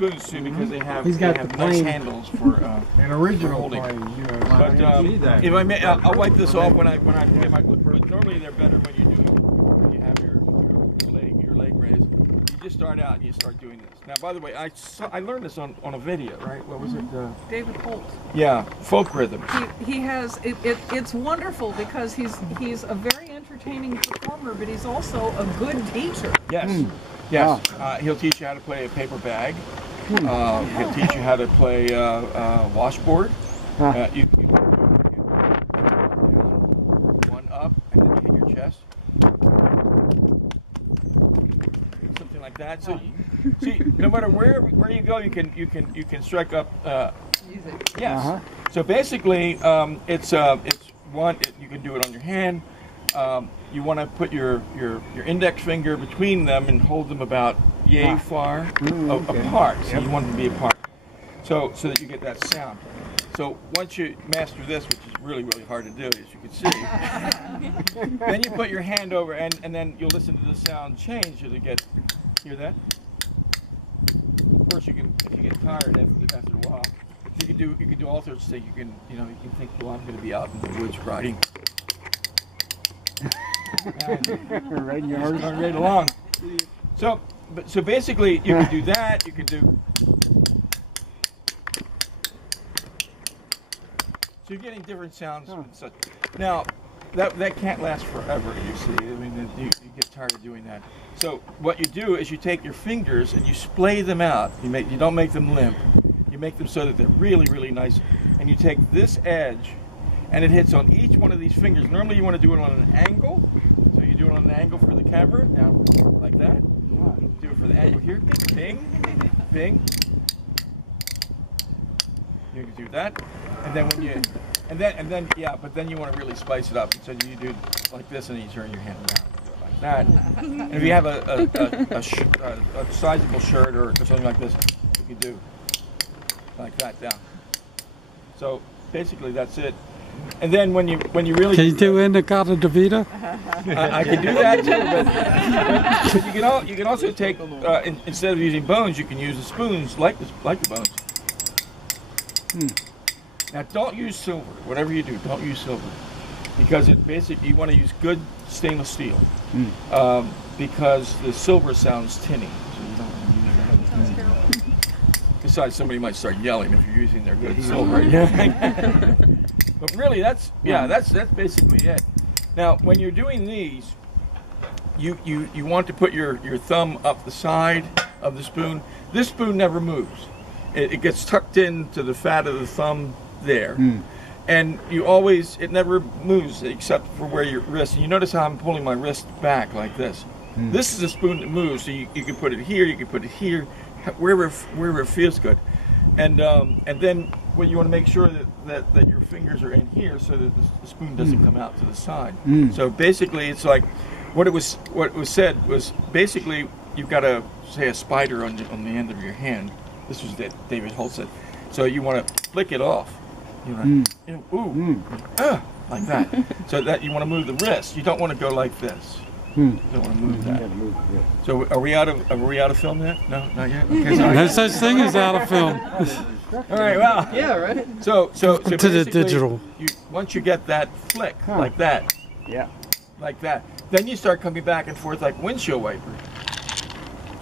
spoons too because they have the nice handles for an original holding. plane, you know. But if I may, I'll wipe this off when I get my. But normally they're better when you do when you have your leg raised. You just start out and you start doing this. Now, by the way, I learned this on a video, right? What was it? David Holt. Yeah, folk rhythms. He has it's wonderful because he's a very entertaining performer, but he's also a good teacher. Yes. Yes. He'll teach you how to play a paper bag. He'll teach you how to play washboard. You one up and then hit your chest. Something like that. So see, no matter where you go, you can strike up. Music. Yes. So basically, it's one. You can do it on your hand. You want to put your index finger between them and hold them about yay far apart. So you want them to be apart, so that you get that sound. So once you master this, which is really hard to do, as you can see, then you put your hand over, and then you'll listen to the sound change as you hear that. Of course, you can if you get tired after a while. You can do all sorts of things. You can think, well, I'm going to be out in the woods riding. Right in your heart. Going right along. So basically, you can do that. You can do. So you're getting different sounds and such. Now, that can't last forever. You see, I mean, you get tired of doing that. So what you do is you take your fingers and you splay them out. You don't make them limp. You make them so that they're really nice. And you take this edge, and it hits on each one of these fingers. Normally, you want to do it on an angle. So you do it on an angle for the camera, down like that. Do it for the angle here. Bing, bing. You can do that, and then when you, and then but then you want to really spice it up. So you do like this, and then you turn your hand around like that. And if you have a sizable shirt or something like this, you can do like that down. So basically, that's it. And then when you really can you do Indicata Davida? I can do that too, but you can also take instead of using bones, you can use the spoons like the bones. Now don't use silver. Whatever you do, don't use silver because you want to use good stainless steel because the silver sounds tinny. So you don't want to use that. Besides, somebody might start yelling if you're using their good silver. But really, that's basically it. Now, when you're doing these, you want to put your thumb up the side of the spoon. This spoon never moves. It gets tucked into the fat of the thumb there, and it never moves except for where your wrist. And you notice how I'm pulling my wrist back like this. This is a spoon that moves, so you can put it here, you can put it here, wherever it feels good. And then well, you want to make sure that your fingers are in here so that the spoon doesn't come out to the side. So basically, it's like what was said was basically you've got a spider on the end of your hand. This was that David Holt said. So you want to flick it off. Like that. So that you want to move the wrist. You don't want to go like this. You don't want to move that. So are we out of film yet? No, not yet. Okay, no such thing as out of film. All right. Well. Yeah. Right. So to the digital. Once you get that flick like that. Yeah. Like that, then you start coming back and forth like windshield wiper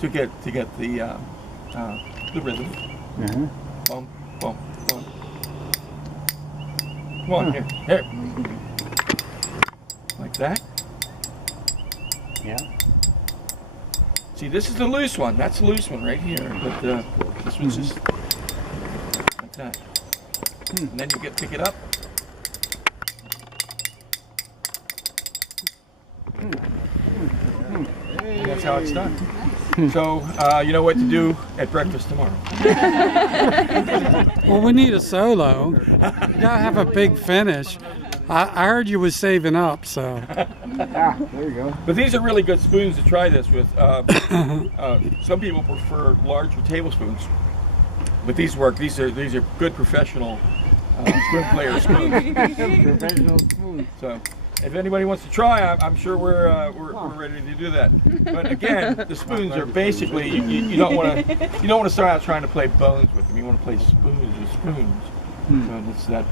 to get the rhythm. Boom, boom, boom. Come on, here. Like that. Yeah. See, this is the loose one. That's the loose one right here. But this one's just like that. And then you pick it up. And that's how it's done. So you know what to do at breakfast tomorrow. Well, we need a solo. You gotta have a big finish. I heard you was saving up, so. There you go. But these are really good spoons to try this with. Some people prefer larger tablespoons, but these work. These are good professional spoon player spoons. Professional spoons. So if anybody wants to try, I'm sure we're ready to do that. But again, the spoons are basically you don't want to start out trying to play bones with them. You want to play spoons with spoons. So it's that.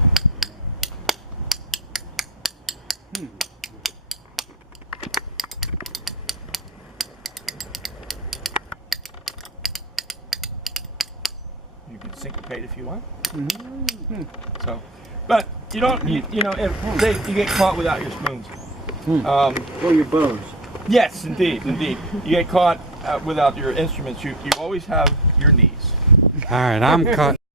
You can syncopate if you want. So, but you don't. You know, if you get caught without your spoons. Or your bows. Yes, indeed. You get caught without your instruments. You always have your knees. All right, I'm caught.